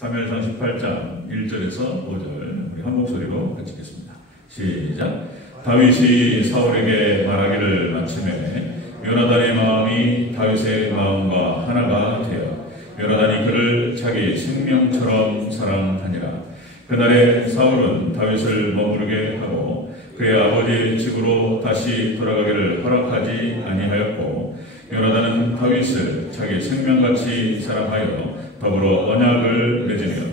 사무엘상 18장 1절에서 5절 우리 한 목소리로 같이 읽겠습니다. 시작. 다윗이 사울에게 말하기를 마침에 요나단의 마음이 다윗의 마음과 하나가 되어 요나단이 그를 자기 생명처럼 사랑하니라. 그날에 사울은 다윗을 머무르게 하고 그의 아버지 집으로 다시 돌아가기를 허락하지 아니하였고 요나단은 다윗을 자기 생명같이 사랑하여 더불어 언약을 맺으며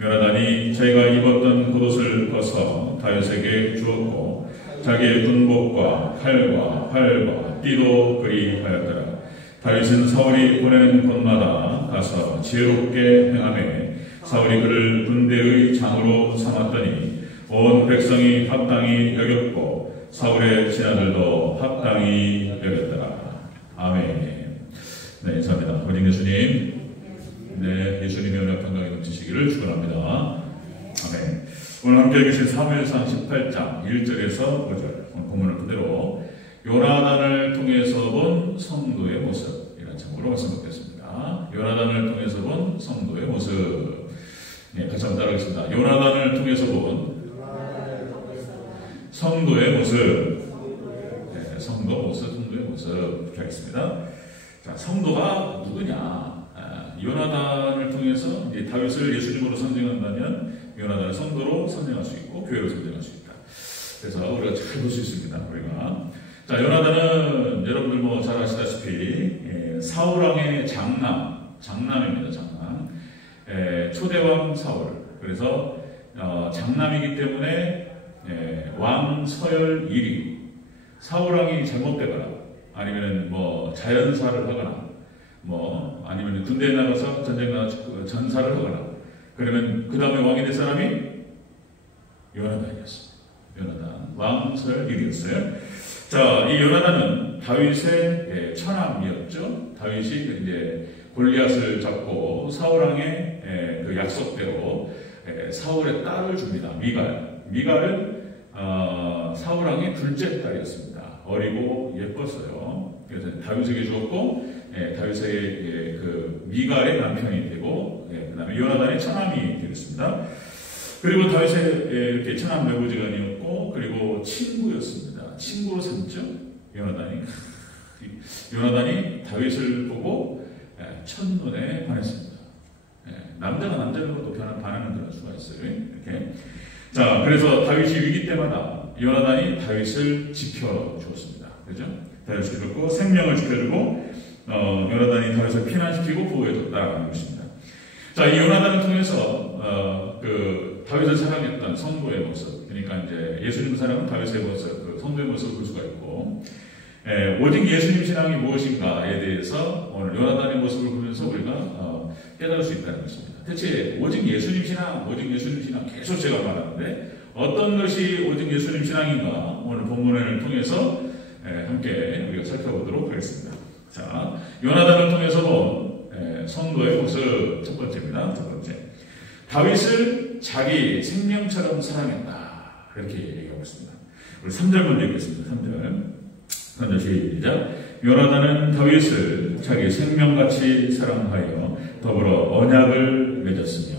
요나단이 자기가 입었던 겉옷을 벗어 다윗에게 주었고 자기의 군복과 칼과 활과 띠도 그리하였더라. 다윗은 사울이 보내는 곳마다 가서 지혜롭게 행하매 사울이 그를 군대의 장으로 삼았더니 온 백성이 합당히 여겼고 사울의 친아들도 합당히 여겼더라. 아멘. 네, 인사합니다. 오직 예수님, 네, 예수님의 은혜 평강이 넘치시기를 축원합니다. 아멘. 오늘 함께 읽으신 사무엘상 18장 1절에서 5절 오늘 본문을 그대로 요나단을 통해서 본 성도의 모습이라는 제목으로 말씀 받겠습니다. 요나단을 통해서 본 성도의 모습. 네, 같이 한번 따라하겠습니다. 요나단을 통해서 본 성도의 모습. 네, 성도 모습, 성도의 모습. 이렇게 하겠습니다. 자, 성도가 누구냐? 요나단을 통해서 이제 다윗을 예수님으로 선정한다면 요나단을 성도로 선정할 수 있고 교회로 선정할 수 있다. 그래서 우리가 잘 볼 수 있습니다. 우리가 자, 요나단은 여러분들 뭐 잘 아시다시피 사울왕의 장남입니다. 장남. 초대왕 사울. 그래서 장남이기 때문에 왕 서열 1위. 사울왕이 잘못되거나 아니면 뭐 자연사를 하거나 뭐 아니면 군대에 나가서 전쟁 나가서 전사를 하거나 그러면 그 다음에 왕이 될 사람이 요나단이었습니다. 요나단 왕설 1위였어요. 자, 이 요나단은 다윗의 처남이었죠. 다윗이 이제 골리앗을 잡고 사울왕의 그 약속대로 사울의 딸을 줍니다. 미갈은 사울왕의 둘째 딸이었습니다. 어리고 예뻤어요. 그래서 다윗에게 주었고 다윗의 그 미갈의 남편이 되고 그 다음에 요나단의 처남이 되겠습니다. 그리고 다윗의 이렇게 처남 매부지간이었고 그리고 친구였습니다. 친구로 삼죠. 요나단이 다윗을 보고 첫눈에 반했습니다. 남자가 남자를 보고 반하는 그런 수가 있어요. 이렇게. 자, 그래서 다윗이 위기 때마다 요나단이 다윗을 지켜주었습니다. 그죠? 다윗을 지켜주고 생명을 지켜주고 요나단이 다윗을 피난시키고 보호해줬다는 것입니다. 자, 이 요나단을 통해서 그 다윗을 사랑했던 성도의 모습, 그러니까 이제 예수님 사랑은 다윗의 모습, 그 성도의 모습을 볼 수가 있고, 오직 예수님 신앙이 무엇인가에 대해서 오늘 요나단의 모습을 보면서 우리가 깨달을 수 있다는 것입니다. 대체 오직 예수님 신앙 계속 제가 말하는데 어떤 것이 오직 예수님 신앙인가 오늘 본문을 통해서 함께 우리가 살펴보도록 하겠습니다. 자, 요나단을 통해서 본 성도의 모습 첫 번째입니다. 첫 번째, 다윗을 자기 생명처럼 사랑했다. 이렇게 얘기하고 있습니다. 우리 3절 먼저 읽겠습니다. 3절 시작. 요나단은 다윗을 자기 생명같이 사랑하여 더불어 언약을 맺었으며.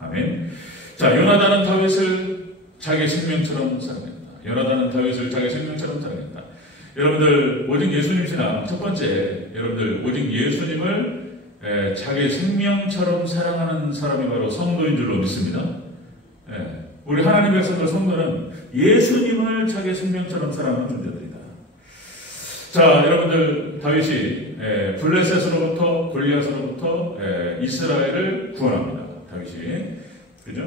아멘. 자, 요나단은 다윗을 자기 생명처럼 사랑했다. 요나단은 다윗을 자기 생명처럼 사랑했다. 여러분들 오직 예수님 신앙 첫 번째, 여러분들 오직 예수님을 자기 생명처럼 사랑하는 사람이 바로 성도인 줄로 믿습니다. 우리 하나님의 백성들 성도는 예수님을 자기 생명처럼 사랑하는 존재들이다. 자, 여러분들 다윗이 블레셋으로부터 골리앗으로부터 이스라엘을 구원합니다. 다윗이. 그죠?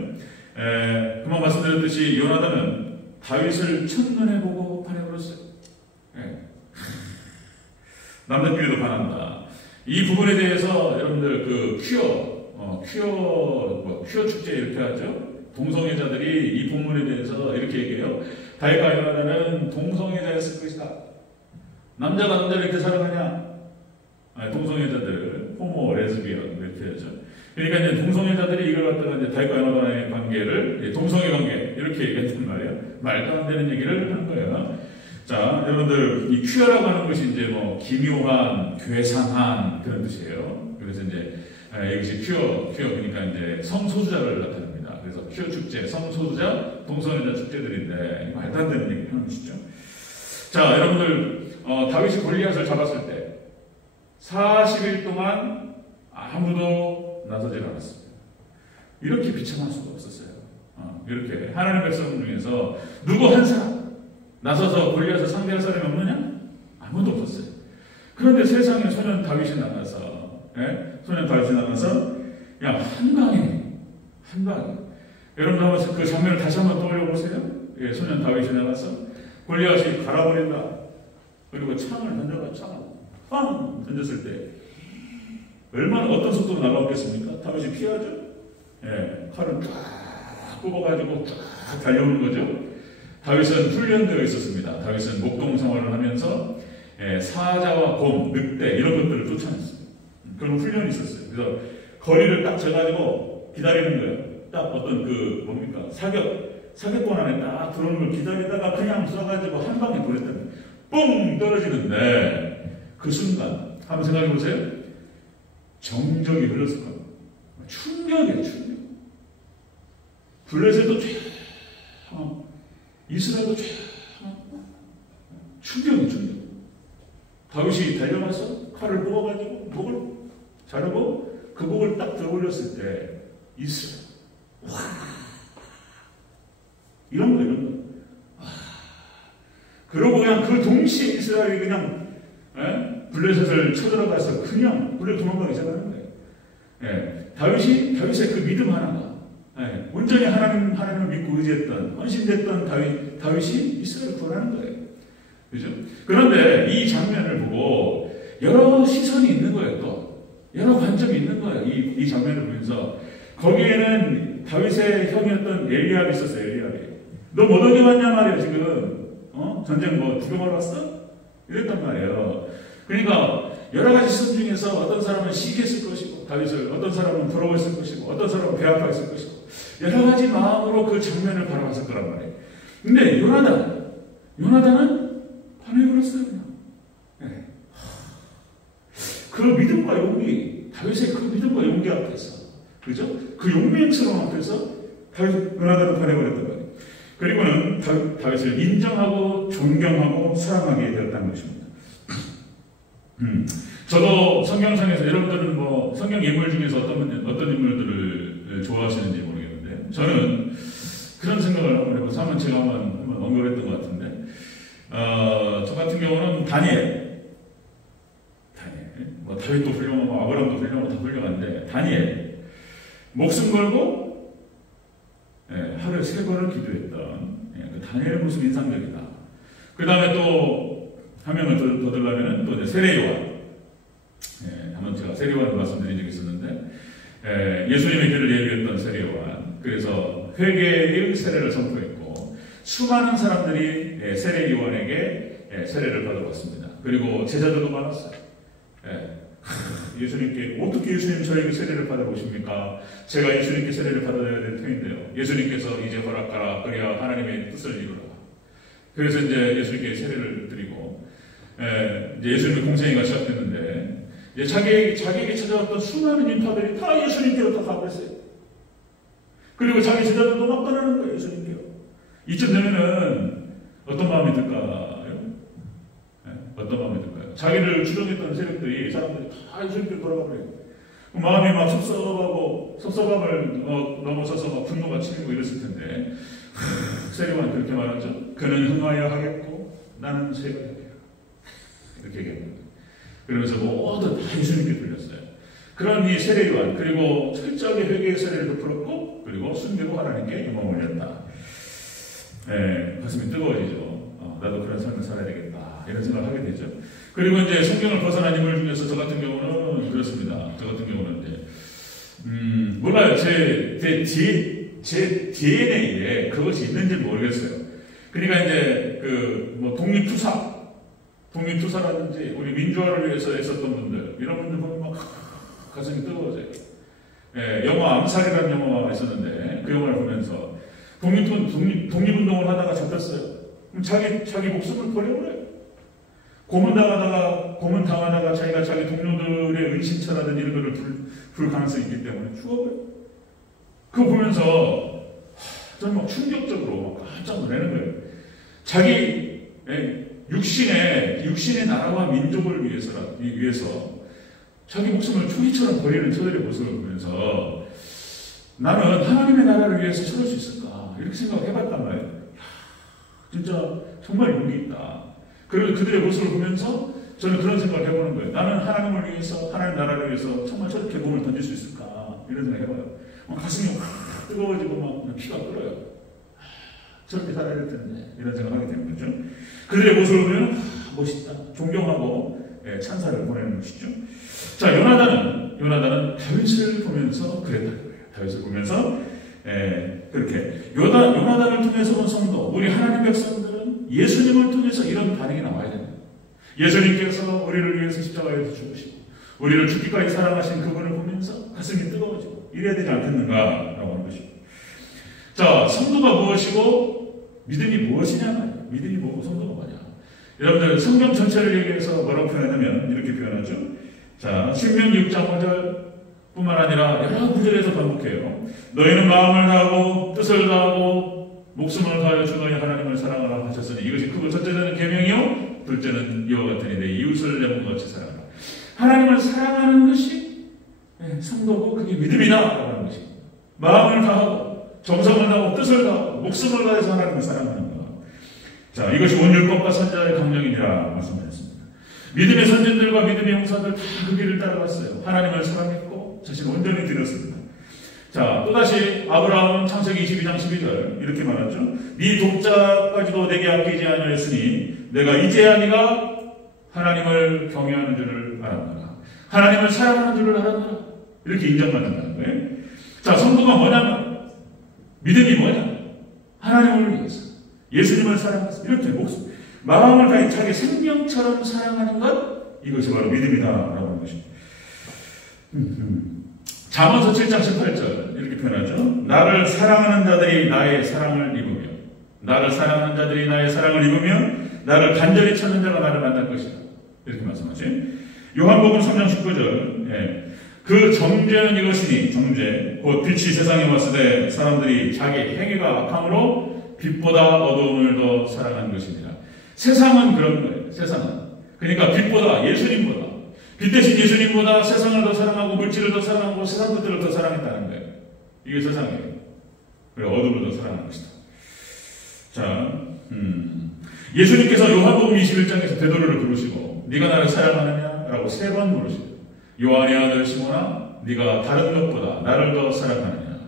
그만 말씀드렸듯이 요나단은 다윗을 첫눈에 보고 반해버렸어요. 남자끼리도 반한다. 이 부분에 대해서 여러분들 그 퀴어 축제 이렇게 하죠. 동성애자들이 이 본문에 대해서 이렇게 얘기해요. 다윗과 요나단은 동성애자였을 것이다. 남자가 남자를 이렇게 사랑하냐? 동성애자들, 호모, 레즈비언 이렇게 하죠. 그러니까 이제 동성애자들이 이걸 갖다가 이제 다윗과 요나단의 관계를 동성애 관계 이렇게 얘기했단 말이에요. 말도 안 되는 얘기를 하는 거예요. 자, 여러분들 이 퀴어라고 하는 것이 이제 뭐 기묘한, 괴상한 그런 뜻이에요. 그래서 이제 이것이 퀴어 그러니까 이제 성소수자를 나타냅니다. 그래서 퀴어 축제, 성소수자, 동성애자 축제들인데 말도 안 되는 얘기 하는 것이죠. 자, 여러분들 다윗이 골리앗을 잡았을 때 40일 동안 아무도 나서질 않았습니다. 이렇게 비참할 수가 없었어요. 이렇게 하나님의 백성 중에서 누구 한 사람 나서서 골리앗을 상대할 사람이 없느냐? 아무도 없었어요. 그런데 세상에 소년 다윗이 나가서 야, 한 방에 여러분 한번 그 장면을 다시 한번 떠올려 보세요. 예, 소년 다윗이 나가서 골리앗이 갈아버린다. 그리고 창을 빵 던졌을 때 얼마나 어떤 속도로 날아오겠습니까? 다윗이 피하죠. 예, 칼을 쫙 뽑아가지고 쫙 달려오는 거죠. 다윗은 훈련되어 있었습니다. 다윗은 목동 생활을 하면서 사자와 곰, 늑대 이런 것들을 쫓아냈어요. 그런 훈련이 있었어요. 그래서 거리를 딱 재가지고 기다리는 거예요. 딱 어떤 사격권 안에 딱 들어오는 걸 기다리다가 그냥 쏴가지고 한 방에 보냈다면 뻥 떨어지는데 그 순간 한번 생각해 보세요. 정적이 흘렀을 겁니다. 충격이에요, 충격. 블레셋도 이스라엘도 충격. 다윗이 달려가서 칼을 뽑아가지고 목을 자르고 그 목을 딱 들어올렸을 때 이스라엘 와 이런 거 그러고 그냥 그 동시에 이스라엘이 그냥 블레셋을 쳐들어가서 그냥 블레셋 도망가기 시작하는 거예요. 다윗의 그 믿음 하나가 온전히 하나님을 믿고 의지했던 헌신됐던 다윗이 이스라엘을 구원하는 거예요. 그죠? 그런데 이 장면을 보고 여러 시선이 있는 거예요. 또 여러 관점이 있는 거예요. 이 장면을 보면서 거기에는 다윗의 형이었던 엘리압이 있었어요. 엘리압이 너 못 오게 왔냐 말이야 지금. 전쟁 구경하러 왔어? 이랬단 말이에요. 그러니까 여러 가지 시선 중에서 어떤 사람은 시기했을 것이고 다윗을, 어떤 사람은 부러워했을 것이고, 어떤 사람은 배 아파했을 것이고, 여러 가지 마음으로 그 장면을 바라봤을 거란 말이에요. 근데 요나단은 반해버렸어요. 그냥. 그 믿음과 용기, 다윗의 그 믿음과 용기 앞에서, 그죠? 그 용맹스러움 앞에서 요나단은 반해버렸단 말이에요. 그리고는 다윗을 인정하고 존경하고 사랑하게 되었다는 것입니다. 저도 성경상에서 여러분들은 성경 인물 중에서 어떤 인물들을 좋아하시는지 모르겠는데 저는 그런 생각을 한번 해봐서 한번 제가 한번 언급했던 것 같은데 저 같은 경우는 다니엘 다윗도 훌륭하고 아브라함도 훌륭하고 다 훌륭한데 다니엘 목숨 걸고 하루에 3번을 기도했던 그 다니엘의 모습이 인상적이다. 그 다음에 또 한 명을 더 들라면 또 세례요한. 한번 제가 세례요한을 말씀드린 적이 있었는데 예수님의 길을 예비했던 세례요한. 그래서 회개의 세례를 선포했고 수많은 사람들이 세례요한에게 세례를 받아봤습니다. 그리고 제자들도 많았어요. 예수님께 어떻게 예수님 저에게 세례를 받아보십니까? 제가 예수님께 세례를 받아야 될 터인데요. 예수님께서 이제 허락하라 그래야 하나님의 뜻을 이루라. 그래서 이제 예수님께 세례를 드리고 이제 예수님의 공생애가 시작됐는데 이제 자기에게 찾아왔던 수많은 인파들이 다 예수님께로 다 가버렸어요. 그리고 자기 제자들도 막 떠나는 거예요. 예수님께로. 이쯤 되면은 어떤 마음이 들까요? 어떤 마음이 들까요? 자기를 추종했던 세력들이 사람들이 다 예수님께로 돌아가버려요. 마음이 막 섭섭함을 넘어서서 막 분노가 치밀고 이랬을 텐데 세례요한이 그렇게 말하죠. 그는 흥하여 하겠고 나는 쇠하리라. 이렇게 얘기합니다. 그러면서 모두 다 예수님께 돌렸어요. 그런 이 세례요한 그리고 철저하게 회개의 세례를 베풀었고 그리고 순교로 하나님께 영광을 올렸다. 가슴이 뜨거워지죠. 나도 그런 삶을 살아야 되겠다. 이런 생각을 하게 되죠. 그리고 이제 성경을 벗어난 인물 중에서 저 같은 경우는 그렇습니다. 저 같은 경우는 이제 몰라요. 제 DNA에 그것이 있는지 모르겠어요. 그러니까 이제 독립투사라든지 우리 민주화를 위해서 애썼던 분들 이런 분들 보면 막 가슴이 뜨거워져요. 영화 암살이라는 영화가 있었는데 그 영화를 보면서 독립운동을 하다가 잡혔어요. 그럼 자기 목숨을 버려버려요. 고문당하다가 고문 당하다가 자기가 자기 동료들의 은신처라든지 이런 거를 부를 가능성이 있기 때문에 죽어버려요. 그거 보면서 저는 막 충격적으로 깜짝 놀라는 거예요. 자기 육신의 나라와 민족을 위해서 자기 목숨을 초기처럼 버리는 저들의 모습을 보면서 나는 하나님의 나라를 위해서 저럴 수 있을까? 이렇게 생각을 해봤단 말이에요. 진짜 정말 용기 있다. 그리고 그들의 모습을 보면서 저는 그런 생각을 해보는 거예요. 나는 하나님을 위해서, 하나님 나라를 위해서 정말 저렇게 몸을 던질 수 있을까? 이런 생각 해봐요. 가슴이 확 뜨거워지고 막 피가 끓어요. 저렇게 살아야 될 텐데 이런 생각을 하게 되는 거죠. 그들의 모습을 보면 멋있다, 존경하고 찬사를 보내는 것이죠. 자, 요나단은 다윗을 보면서 그랬다는 거예요. 다윗을 보면서 그렇게 요나단을 통해서 본 성도, 우리 하나님 백성들은 예수님을 통해서 이런 반응이 나와야 됩니다. 예수님께서 우리를 위해서 십자가에서 죽으시고 우리를 죽기까지 사랑하신 그분을 보면서 가슴이 뜨거워지고 이래야 되지 않겠는가라고 하는 것입니다. 자, 성도가 무엇이고 믿음이 무엇이냐 말이에요. 믿음이 뭐고 성도가 뭐냐. 여러분들 성경 전체를 얘기해서 뭐라고 표현하냐면 이렇게 표현하죠. 자, 신명기 6장 5절 뿐만 아니라 여러 구절에서 반복해요. 너희는 마음을 다하고 뜻을 다하고 목숨을 다하여 주 너희 하나님을 사랑하라 하셨으니 이것이 크고 첫째는 계명이요 둘째는 이와 같으니 내 이웃을 내 몸같이 사랑하라. 하나님을 사랑하는 것이 성도고 그게 믿음이다 라는 것입니다. 마음을 다하고 정성을 다하고 뜻을 다하고 목숨을 다해서 하나님을 사랑하는 것. 자, 이것이 온율법과 선자의 강령이니라 말씀하셨습니다. 믿음의 선진들과 믿음의 용사들 다 그 길을 따라갔어요. 하나님을 사랑했고 자신을 온전히 드렸습니다. 자, 또다시 아브라함은 창세기 22장 12절 이렇게 말하죠. 네 독자까지도 내게 아끼지 아니하였으니 내가 이제야 네가 하나님을 경외하는 줄을 알았노라. 하나님을 사랑하는 줄을 알았노라. 이렇게 인정받는다는 거예요. 자, 성도가 뭐냐면 믿음이 뭐냐? 하나님을 위해서 예수님을 사랑해서 이렇게 마음을 다해 자기 생명처럼 사랑하는 것, 이것이 바로 믿음이다라고 하는 것입니다. 잠언서 7장 18절 이렇게 표현하죠. 나를 사랑하는 자들이 나의 사랑을 입으며 나를 사랑하는 자들이 나의 사랑을 입으며 나를 간절히 찾는 자가 나를 만날 것이다. 이렇게 말씀하죠. 요한복음 3장 19절 그 정죄는 이것이니 정죄 곧 빛이 세상에 왔을 때 사람들이 자기 행위가 악함으로 빛보다 어두움을 더 사랑한 것입니다. 세상은 그런 거예요. 세상은 그러니까 빛보다 예수님보다 빛 대신 예수님보다 세상을 더 사랑하고 물질을 더 사랑하고 세상 것들을 더 사랑했다는 거예요. 이게 세상이에요. 그리고 어둠을 더 사랑하는 것이다. 자, 예수님께서 요한복음 21장에서 베드로를 부르시고 네가 나를 사랑하느냐? 라고 3번 부르시고 요한의 아들 시몬아 네가 다른 것보다 나를 더 사랑하느냐?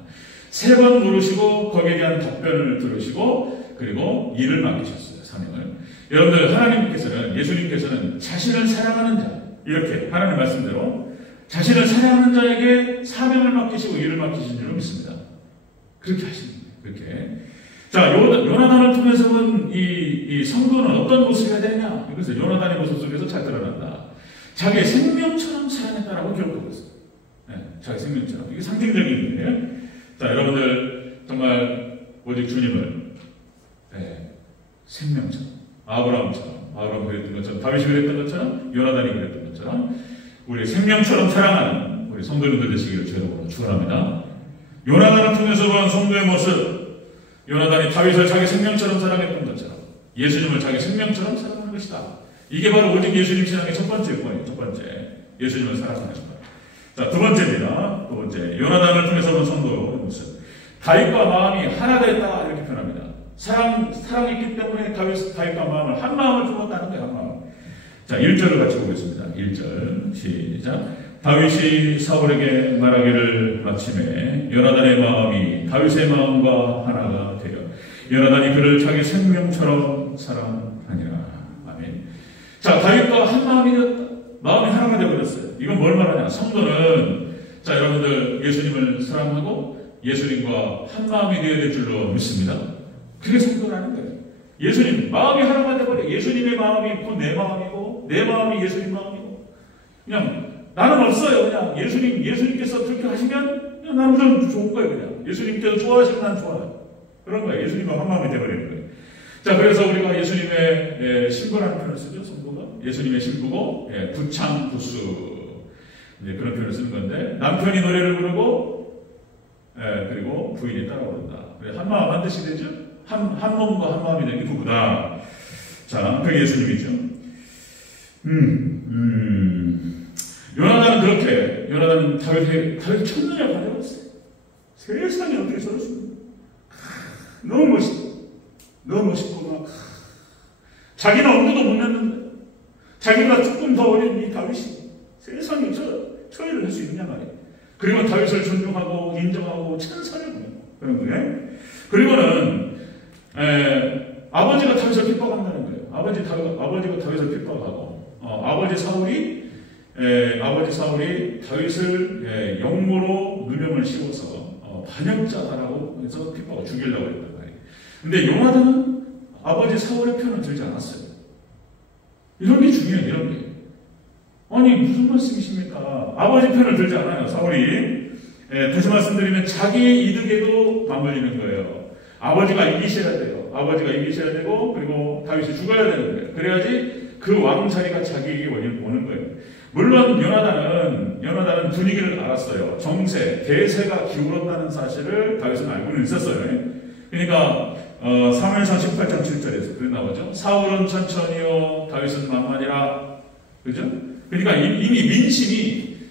3번 부르시고 거기에 대한 답변을 들으시고 그리고 일을 맡기셨어요. 사명을. 여러분들 하나님께서는 예수님께서는 자신을 사랑하는 자 이렇게 하나님 말씀대로 자신을 사랑하는 자에게 사명을 맡기시고 일을 맡기신 줄로 믿습니다. 그렇게 하십니다. 그렇게. 자, 요나단을 통해서 본 이 성도는 어떤 모습이어야 되냐? 이것을 요나단의 모습 속에서 잘 드러난다. 자기의 생명처럼 사랑했다라고 기록하고 있어요. 네, 자기 생명처럼. 이게 상징적인 거예요. 자, 여러분들 정말 오직 주님을 생명처럼 아브라함 그랬던 것처럼 다윗이 그랬던 것처럼 요나단이 그랬던 것처럼 우리 생명처럼 사랑하는 우리 성도님들 되시기를 주님으로 축원합니다. 요나단을 통해서 본 성도의 모습, 요나단이 다윗을 자기 생명처럼 사랑했던 것처럼 예수님을 자기 생명처럼 사랑하는 것이다. 이게 바로 오직 예수님 신앙의 첫 번째 point, 첫 번째 예수님을 사랑하는 것이다. 자, 두 번째입니다. 두 번째 요나단을 통해서 본 성도의 모습, 다윗과 마음이 하나 됐다 이렇게 표현합니다. 사랑했기 때문에 다윗과 마음을 한 마음을 품었다는 거예요. 한 마음. 자, 1절을 같이 보겠습니다. 1절 시작. 다윗이 사울에게 말하기를 마침에 요나단의 마음이 다윗의 마음과 하나가 되어 요나단이 그를 자기 생명처럼 사랑하니라. 아멘. 자, 다윗과 한 마음이 되었다. 마음이 하나가 되어버렸어요. 이건 뭘 말하냐? 성도는 자, 여러분들 예수님을 사랑하고 예수님과 한 마음이 되어야 될 줄로 믿습니다. 그게 성도라는 거예요. 예수님 마음이 하나가 되어버려. 예수님의 마음이 곧 내 마음이고 내 마음이 예수님 마음이고 그냥 나는 없어요. 그냥 예수님께서 그렇게 하시면 그냥 나는 좀 좋은 거예요. 그냥 예수님께서 좋아하시면 난 좋아요. 그런 거예요. 예수님과 한 마음이 되어버리는 거예요. 자, 그래서 우리가 예수님의 신부라는 표현을 쓰죠. 성도가 예수님의 신부고 부창부수 이제 그런 표현을 쓰는 건데 남편이 노래를 부르고 그리고 부인이 따라 부른다. 한마음 한뜻이 되죠. 한 몸과 한 마음이 되는 게 부부다. 자, 그게 예수님이죠. 요나단은 다윗 천년을 받아봤어요. 세상에 어떻게 저렇습니까? 너무 멋있다. 너무 멋있고 막 자기는 엄두도 못 냈는데 자기보다 조금 더 어린 이 다윗이 세상에 저 일을 할 수 있냐 말이에요. 그리고 다윗을 존중하고 인정하고 찬사를 보내고 그런 거예요. 그리고는 아버지가 다윗을 핍박한다는 거예요. 아버지가 다윗을 핍박하고 아버지 사울이 다윗을 영모로 누명을 씌워서 반역자다라고 해서 핍박을 죽이려고 했단 말이에요. 근데 요나단은 아버지 사울의 편을 들지 않았어요. 이런 게 중요해요. 이런 게. 아니 무슨 말씀이십니까? 아버지 편을 들지 않아요. 사울이. 다시 말씀드리면 자기 이득에도 맞물리는 거예요. 아버지가 이기셔야 돼요. 아버지가 이기셔야 되고 그리고 다윗이 죽어야 되는 거예요. 그래야지 그 왕자리가 자기에게 오는 거예요. 물론 요나단은 분위기를 알았어요. 정세, 대세가 기울었다는 사실을 다윗은 알고는 있었어요. 그러니까 사무엘상 18장 7절에서 그렇게 나오죠. 사울은 천천히요 다윗은 만만이라. 그죠? 그러니까 이미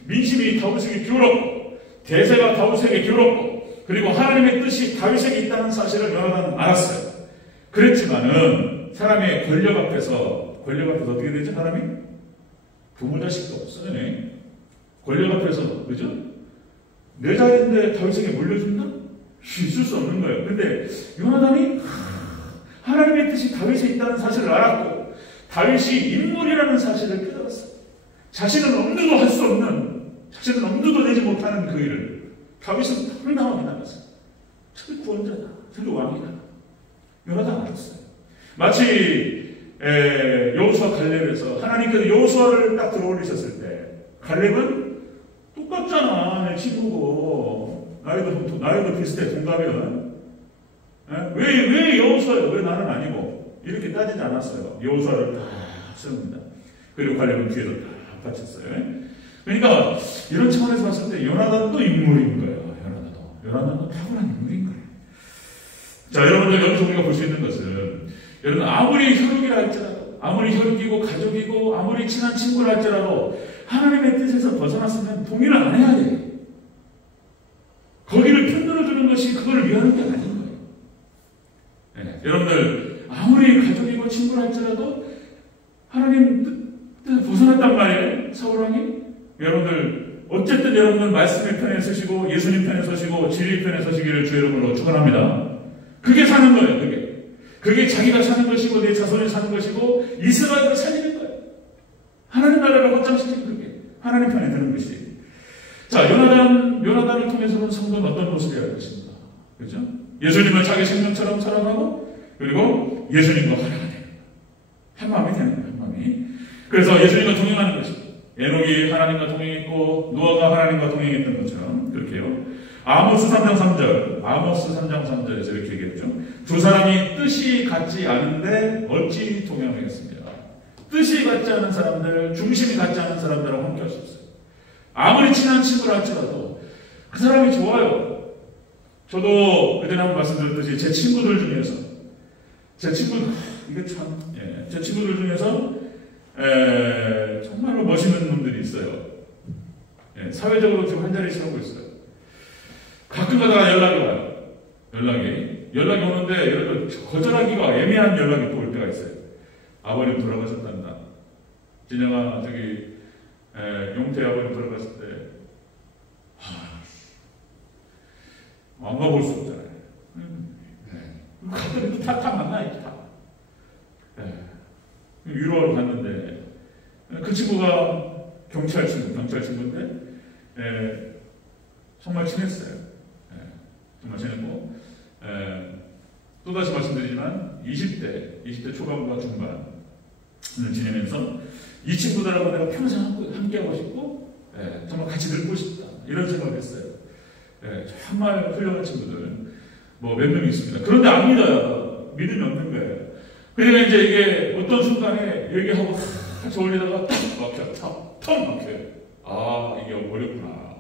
민심이 다윗에게 기울었고 대세가 다윗에게 기울었고 그리고 하나님의 뜻이 다윗에게 있다는 사실을 요나단은 알았어요. 그랬지만은 사람의 권력 앞에서 어떻게 되죠? 사람이 부모 자식도 없어요. 권력 앞에서 그죠? 내 자리인데 다윗에게 물려준다? 있을 수 없는 거예요. 근데 요나단이 하나님의 뜻이 다윗에 있다는 사실을 알았고 다윗이 인물이라는 사실을 깨달았어요. 자신은 엄두도 할 수 없는, 자신은 엄두도 내지 못하는 그 일을 다윗은 당당하게 나갔어요. 저기 구원자다. 저기 왕이다. 요나단 알았어요. 마치 여호수아 갈렙에서 하나님께서 여호수아를 딱 들어올리셨을 때 갈렙은 똑같잖아. 내 친구고 나이도 비슷해. 동갑이야. 왜 여호수아예요? 왜 나는 아니고? 이렇게 따지지 않았어요. 여호수아를 다 세웁니다. 그리고 갈렙은 뒤에서 다 바쳤어요. 그러니까 이런 차원에서 봤을 때 요나단도 인물인 거예요. 요나단도 탁월한 인물인 거예요. 자, 여러분들 여기서 우리가 볼 수 있는 것은 여러분 아무리 혈육이라 할지라도 아무리 혈육이고 가족이고 아무리 친한 친구라 할지라도 하나님의 뜻에서 벗어났으면 동의를 안 해야 돼요. 거기를 편들어주는 것이 그걸 위하는 게 아닌 거예요. 여러분들 아무리 가족이고 친구라 할지라도 하나님 뜻에서 벗어났단 말이에요. 사울왕이. 여러분들 어쨌든 여러분들 말씀의 편에 서시고 예수님 편에 서시고 진리 편에 서시기를 주 여러분으로 축원합니다. 그게 사는 거예요. 그게 자기가 사는 것이고 내 자손이 사는 것이고 이스라엘을 살리는 거예요. 하나님 나라를 확장시키는 그게 하나님 편에 드는 것이. 자, 요나단을 통해서는 성도는 어떤 모습이 할 것인가? 그죠? 예수님을 자기 생명처럼 사랑하고 그리고 예수님과 하나가 되는 거예요. 한 마음이 되는 거예요. 한 마음이. 그래서 예수님과 동행하는 것입니다. 에녹이 하나님과 동행했고 노아가 하나님과 동행했던 것처럼 그렇게요. 아모스 3장 3절에서 이렇게 얘기했죠. 두 사람이 뜻이 같지 않은데 어찌 동행하겠습니까? 뜻이 같지 않은 사람들, 중심이 같지 않은 사람들하고 함께 할 수 없어요. 아무리 친한 친구라 할지라도 그 사람이 좋아요. 저도 그전에 한번 말씀드렸듯이 제 친구들 중에서 제 친구들 중에서 정말로 멋있는 분들이 있어요. 사회적으로 지금 한 자리씩 하고 있어요. 가끔 가다가 연락이 와요. 연락이 오는데 예를 들어 거절하기가 애매한 연락이 또 올 때가 있어요. 아버님 돌아가셨단다. 진영아 저기 용태 아버님 돌아갔을 때 안 가볼 수 없잖아요. 가끔 다 만나야지 다. 위로하러 갔는데 그 친구가 경찰 친구인데 정말 친했어요. 정말 친했고 또다시 말씀드리지만 20대 초반과 중반을 지내면서 이 친구들하고 내가 평생 함께하고 싶고 정말 같이 늙고 싶다 이런 생각을 했어요. 정말 훌륭한 친구들 뭐 몇 명 있습니다. 그런데 안 믿어요. 믿음이 없는 거예요. 그러니까 이제 이게 어떤 순간에 얘기하고 같이 올리다가 탁 막혀요. 탁 막혀요. 아, 이게 어렵구나.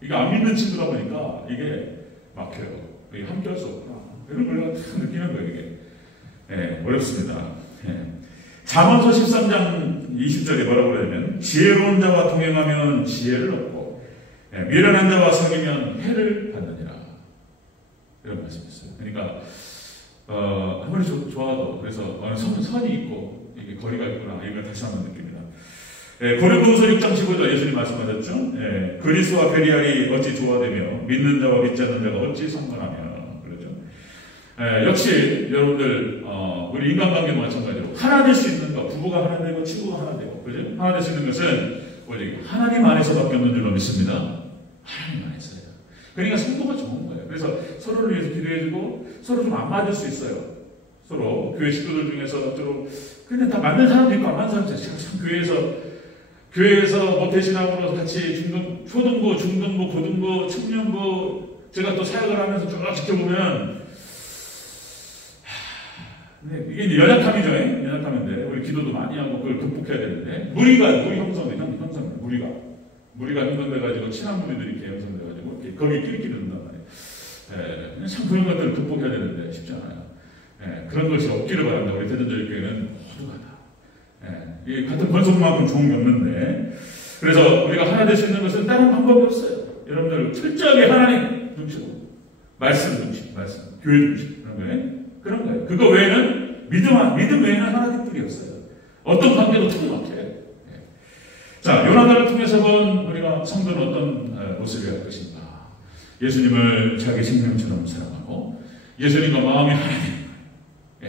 이게 안 믿는 친구다 보니까 이게 막혀요. 이게 함께 할 수 없구나. 이런 걸 내가 탁 느끼는 거예요, 이게. 예, 어렵습니다. 예. 잠언서 13장 20절에 뭐라고 그러냐면, 지혜로운 자와 동행하면 지혜를 얻고, 예, 미련한 자와 사귀면 해를 받느니라. 이런 말씀이 있어요. 그러니까, 아무리 좋아도, 그래서 어느 선이 있고, 이게 거리가 있구나. 이걸 다시 한번 느낍니다. 예, 고린도후서 6장 15절 예수님 말씀하셨죠? 예, 그리스와 베리알이 어찌 조화되며 믿는 자와 믿지 않는 자가 어찌 상관하며. 그러죠. 예, 역시 여러분들 우리 인간관계도 마찬가지로 하나 될 수 있는 것, 부부가 하나 되고 친구가 하나 되고, 그죠? 하나 될 수 있는 것은 오직 하나님 안에서밖에 없는 줄로 믿습니다. 하나님 안에서요. 그러니까 성도가 좋은 거예요. 그래서 서로를 위해서 기도해주고 서로 좀 안 맞을 수 있어요. 서로 교회 식구들 중에서 좀 그냥 다 맞는 사람도 있고 안 맞는 사람도 있어요. 참 교회에서 뭐 대신함으로 같이 초등부, 중등부, 고등부, 청년부 제가 또 사역을 하면서 쭉 지켜보면 이게 이제 연약함이죠. 연약함인데 우리 기도도 많이 하고 그걸 극복해야 되는데 무리 형성돼. 무리가 형성돼가지고 친한 무리들이 이렇게 형성돼가지고 이렇게 거기에 끼리끼리 든단 말이에요. 참 그런 것들을 극복해야 되는데 쉽지 않아요. 그런 것이 없기를 바랍니다. 우리 대전절교회는 호두가다. 이 같은 권속만큼 좋은 게 없는데, 그래서 우리가 하나 될 수 있는 것은 다른 방법이 없어요. 여러분들 철저하게 하나님 중심, 말씀 중심, 교회 중심 그런 거예요. 그거 외에는 믿음 외에는 하나님 뜻이 없어요. 어떤 관계도 틀이 막혀요. 자, 요나단을 통해서 본 우리가 성도는 어떤 모습이 할 것인가? 예수님을 자기 생명처럼 사랑하고 예수님과 마음이 하나님,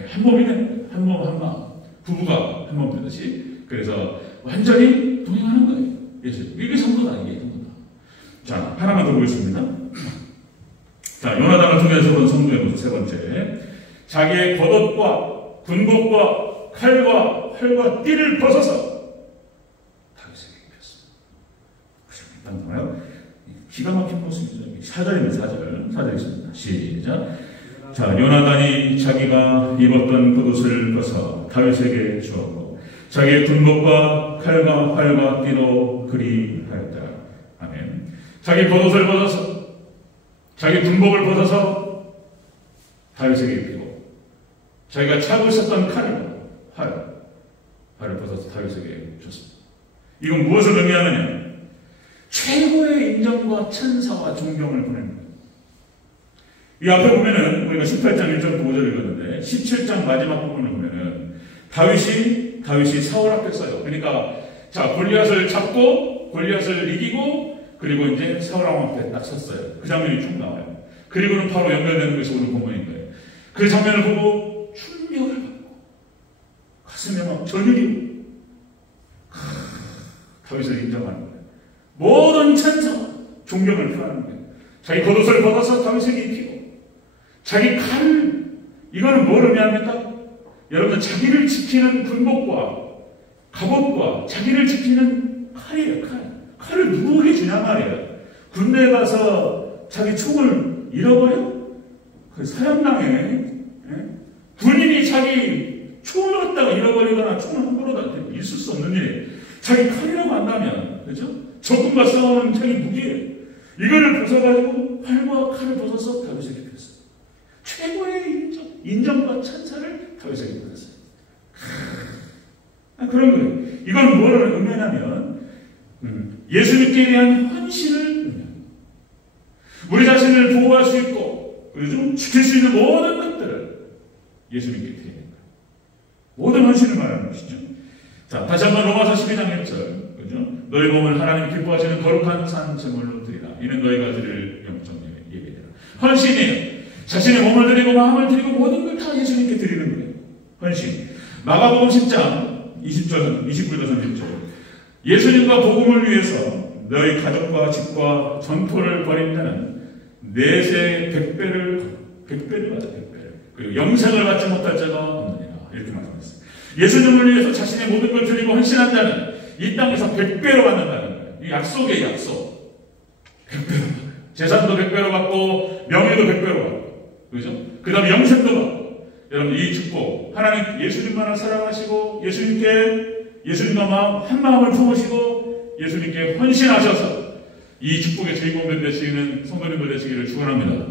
한 몸이 된 한 몸 한 마음. 부부가 한 몸 되듯이, 그래서 완전히 동행하는 거예요. 예수님. 이게 성도다, 이게 성도다. 자, 하나만 더 보겠습니다. 자, 요나단을 통해서 본 성도의 모습 세 번째. 자기의 겉옷과 군복과 칼과 활과 띠를 벗어서 다윗에게 입혔습니다. 일단 보나요? 기가 막힌 모습이죠. 4절입니다. 4절 있습니다. 시작. 자, 요나단이 자기가 입었던 겉옷을 벗어 다윗에게 주었고 자기의 군복과 칼과 활과 띠로 그리하였다. 아멘. 자기 겉옷을 벗어서 자기 군복을 벗어서 다윗에게 입히고 자기가 차고 있었던 활을 벗어서 다윗에게 줬습니다. 이건 무엇을 의미하느냐? 최고의 인정과 찬사와 존경을 보냅니다. 이 앞에 보면은 우리가 18장 1절부터 5절을 읽었는데 17장 마지막 부분을 보면은 다윗이 사울 앞에 서요. 그러니까 자, 골리앗을 잡고 골리앗을 이기고 그리고 이제 사울 왕 앞에 딱 섰어요. 그 장면이 쭉 나와요. 그리고는 바로 연결되는 것이 오늘 본문인 거예요. 그 장면을 보고 충격을 받고 가슴에 막 전율이 다윗을 인정하는 거예요. 모든 찬사 존경을 표하는 거예요. 자기 겉옷을 벗어서 다윗에게 입히고 자기 칼, 이거는 뭘 의미합니까? 여러분, 자기를 지키는 군복과 갑옷과 자기를 지키는 칼이에요. 칼을 누구에게 주냐 말이에요. 군대에 가서 자기 총을 잃어버려? 그 사형당해. 군인이 자기 총을 갖다가 잃어버리거나 총을 함부로 다 있을 수 없는 일이에요. 자기 칼이라고 한다면, 그죠? 적군과 싸우는 자기 무기예요. 이거를 벗어가지고 활과 칼을 벗어서 다윗에게 입혔어요. 최고의 인정과 찬사를 다윗에게 받았어요. 그런 거예요. 이건 뭐를 의미하냐면 예수님께 대한 헌신을 의미합니다. 우리 자신을 보호할 수 있고 그리고 지킬 수 있는 모든 것들을 예수님께 드리는 거예요. 모든 헌신을 말하는 것이죠. 자, 다시 한번 로마서 12장 1절, 그죠? 너희 몸을 하나님 기뻐하시는 거룩한 산 제물로 드리라. 이는 너희가 드릴 영적 예배되라. 헌신이에요. 자신의 몸을 드리고 마음을 드리고 모든 걸 다 예수님께 드리는 거예요. 헌신. 마가복음 10장 20절, 29절, 30절. 예수님과 복음을 위해서 너희 가족과 집과 전토를 벌인 자는 내세 100배를 받아 100배를. 그리고 영생을 받지 못할 자가 없느니라. 이렇게 말씀했어요. 예수님을 위해서 자신의 모든 걸 드리고 헌신한 자는 이 땅에서 100배로 받는다는 거예요. 이 약속의 약속. 100배로 받아요. 재산도 100배로 받고 명예도 100배로 받고. 그죠? 그 다음에 영생도 받고. 여러분, 이 축복, 하나님 예수님만을 사랑하시고 예수님께 예수님과 한 마음을 품으시고 예수님께 헌신하셔서 이 축복의 주인공들 되시는 성도님들 되시기를 축원합니다.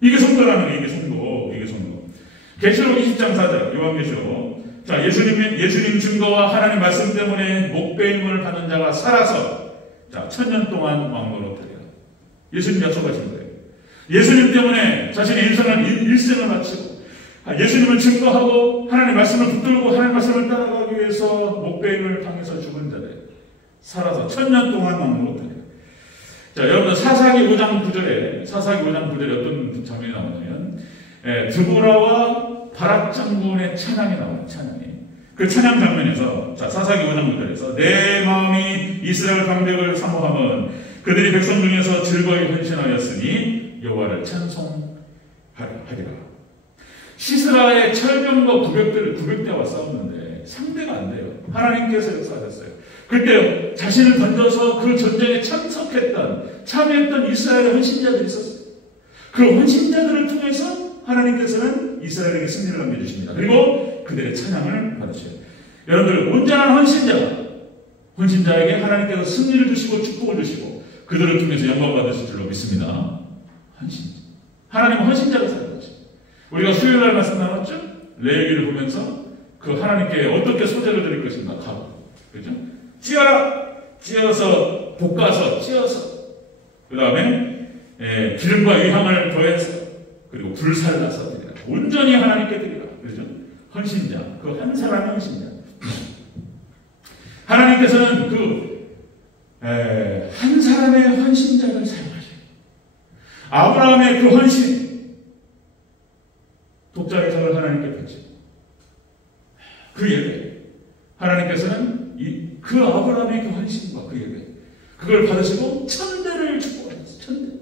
이게 성도라는 게, 이게 성도. 계시록 20장 4절, 요한계시록. 자, 예수님 증거와 하나님 말씀 때문에 목배임을 받는 자가 살아서, 자, 1000년 동안 왕노로 되리라. 예수님 약속하신 거예요. 예수님 때문에 자신의 일생을 마치고, 예수님을 증거하고, 하나님 말씀을 붙들고, 하나님 말씀을 따라가기 위해서 목배임을 당해서 죽은 자들, 살아서 1000년 동안 왕노로 되리라. 자, 여러분들 사사기 5장 9절에 어떤 장면이 나오냐면, 드보라와 바락 장군의 찬양이 나와요. 그 찬양 장면에서, 자, 사사기 5장 9절에서 내 마음이 이스라엘 방백을 사모함은 그들이 백성 중에서 즐거이 헌신하였으니 여호와를 찬송하리라. 시스라의 철병과 구백대와 싸웠는데 상대가 안 돼요. 하나님께서 역사하셨어요. 그때 자신을 던져서 그 전쟁에 참여했던 이스라엘의 헌신자들이 있었어요. 그 헌신자들을 통해서 하나님께서는 이스라엘에게 승리를 남겨주십니다. 그리고 그들의 찬양을 받으셔요. 여러분들, 온전한 헌신자에게 하나님께서 승리를 주시고 축복을 주시고 그들을 통해서 영광 받으실 줄로 믿습니다. 헌신자. 하나님은 헌신자가 사는 거죠. 우리가 수요일날 말씀 나눴죠? 레위기를 보면서 그 하나님께 어떻게 소재를 드릴 것인가? 그죠? 찌어서 볶아서 찌어서 그 다음에 기름과 의향을 더해서 그리고 불살라서 드리라. 온전히 하나님께 드리라. 그렇죠? 헌신자. 그 한 사람의 헌신자. 하나님께서는 한 사람의 헌신자를 사용하셔요. 아브라함의 그 헌신, 독자의 성을 하나님께 바치고 그 예배, 하나님께서는 그 아브라함의 그 헌신과 그 예배, 그걸 받으시고 천대를 축복하셨어요. 천대.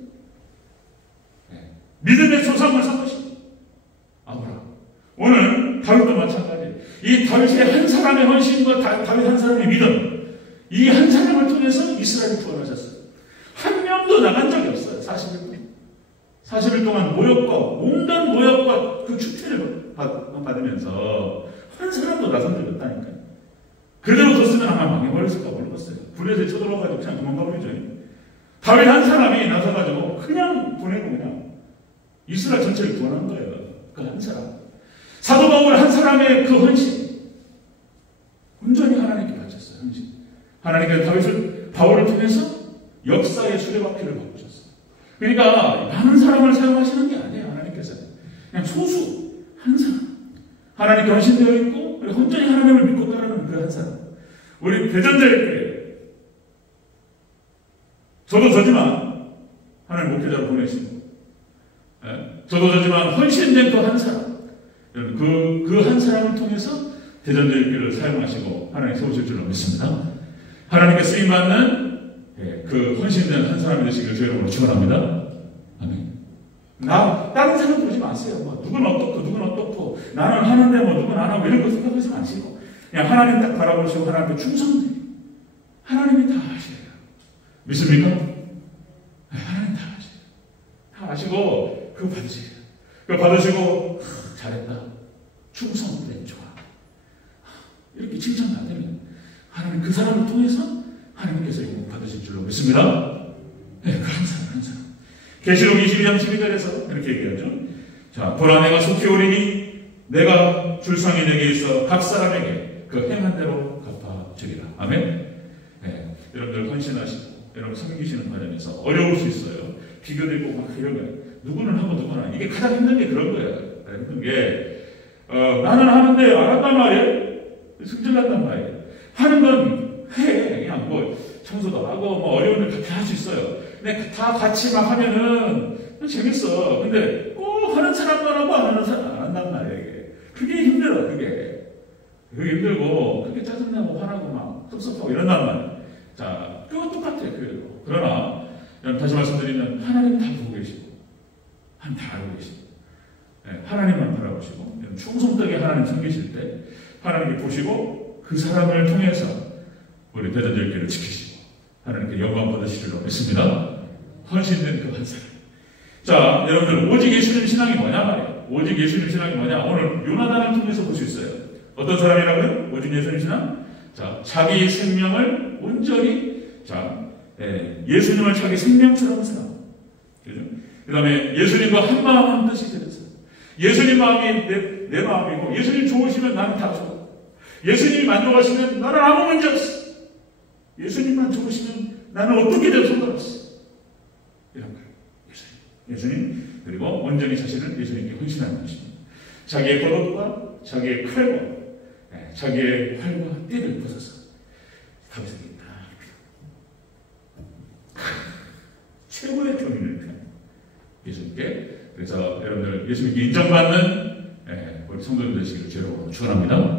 믿음의 조상을 삼으신 아브라함. 오늘 다윗도 마찬가지. 이 다윗의 한 사람의 헌신과 다윗 한 사람의 믿음, 이 한 사람을 통해서 이스라엘을 구원하셨어요. 한 명도 나간 적이 없어요. 40일 동안 온갖 모욕과 그 축제를 받으면서 한 사람도 나선 적이 없다니까요. 그대로 뒀으면 아마 망해버렸을까 모르겠어요. 불에서 쳐들어가지고 그냥 도망가버리죠. 다윗 한 사람이 나서가지고 그냥 보내고 그냥 이스라엘 전체를 구원한 거예요. 그 한 사람. 사도 바울 한 사람의 그 헌신. 온전히 하나님께 바쳤어요. 헌신. 하나님께서 바울을 통해서 역사의 수레바퀴를 바꾸셨어요. 그러니까 많은 사람을 사용하시는 게 아니에요. 하나님께서는. 그냥 소수. 한 사람. 하나님께 헌신되어 있고 온전히 하나님을 믿고 따르는 그 한 사람. 우리 대전자일교회. 저도 저지만 하나님 목회자로 보내시고 저도 저지만 헌신된 그 한 사람, 그 한 사람을 통해서 대전자일교회를 사용하시고 하나님 세우실 줄로 믿습니다. 하나님께 쓰임받는 그 헌신된 한 사람이 되시길 저희 여러분으로 축원합니다. 아멘. 다른 사람 보지 마세요. 누구는 어떻고 나는 하는데 누구는 안 하고 이런 거 생각하지 마시고 그냥 하나님 딱 바라보시고 하나님께 충성돼요. 하나님이 다 아셔요. 믿습니까? 하나님 다 아셔요. 다 아시고 그거 받으세요. 그거 받으시고 잘했다. 충성돼. 좋아. 이렇게 칭찬 받으면 하나님 그 사람을 통해서 하나님께서 이거 받으실 줄로 믿습니다. 그 한 사람. 계시록 22장 12절에서 이렇게 얘기하죠. 자, 보라 내가 속히 오리니 내가 줄상이 내게 있어 각 사람에게 그 행한 대로 갚아주리라. 아멘. 여러분들 헌신하시고 여러분 섬기시는 과정에서 어려울 수 있어요. 비교되고 막 이런 거예요. 누구는 하고 누구는 안. 이게 가장 힘든 게 그런 거예요. 힘든 게 나는 하는데 안 한단 말이에요. 승질난단 말이에요. 하는 건 해. 그냥 청소도 하고 어려운 일 그렇게 할 수 있어요. 근데 다 같이 막 하면은 재밌어. 근데 꼭 하는 사람만 하고 안 하는 사람 안 한단 말이에요. 그게 힘들어. 그게 힘들고 그게 짜증나고 화나고 막 섭섭하고 이런단 말이에요. 자, 그거 똑같아요. 그러나 다시 말씀드리면 하나님 다 보고 계시고 하나님 다 알고 계시고 하나님만 바라보시고 충성되게 하나님 섬기실 때 하나님이 보시고 그 사람을 통해서 우리 대전자일교회를 지키시고 하나님께 영광 받으실 줄로 믿습니다. 헌신된 그 한 사람. 자, 여러분들 오직 예수님 신앙이 뭐냐 말이에요. 오직 예수님 신앙이 뭐냐. 오늘 요나단을 통해서 볼 수 있어요. 어떤 사람이라고요? 오직 예수님 신앙? 자, 자기 생명을 온전히, 자, 예수님을 자기 생명처럼 사랑. 그 다음에 예수님과 한 마음 한 뜻이 되는 사람. 예수님 마음이 내 마음이고, 예수님 좋으시면 나는 다 좋아. 예수님이 만족하시면 나는 아무 문제 없어. 예수님만 좋으시면 나는 어떻게든 상관없어. 이런 거예요. 예수님. 그리고 온전히 자신을 예수님께 헌신하는 것입니다. 자기의 겉옷과 자기의 칼과 자기의 활과 띠를 벗어서 가보겠습니다. 최고의 경륜을 예수님께. 그래서 여러분들 예수님께 인정받는 우리 성도들 되시기를 주로 축원합니다.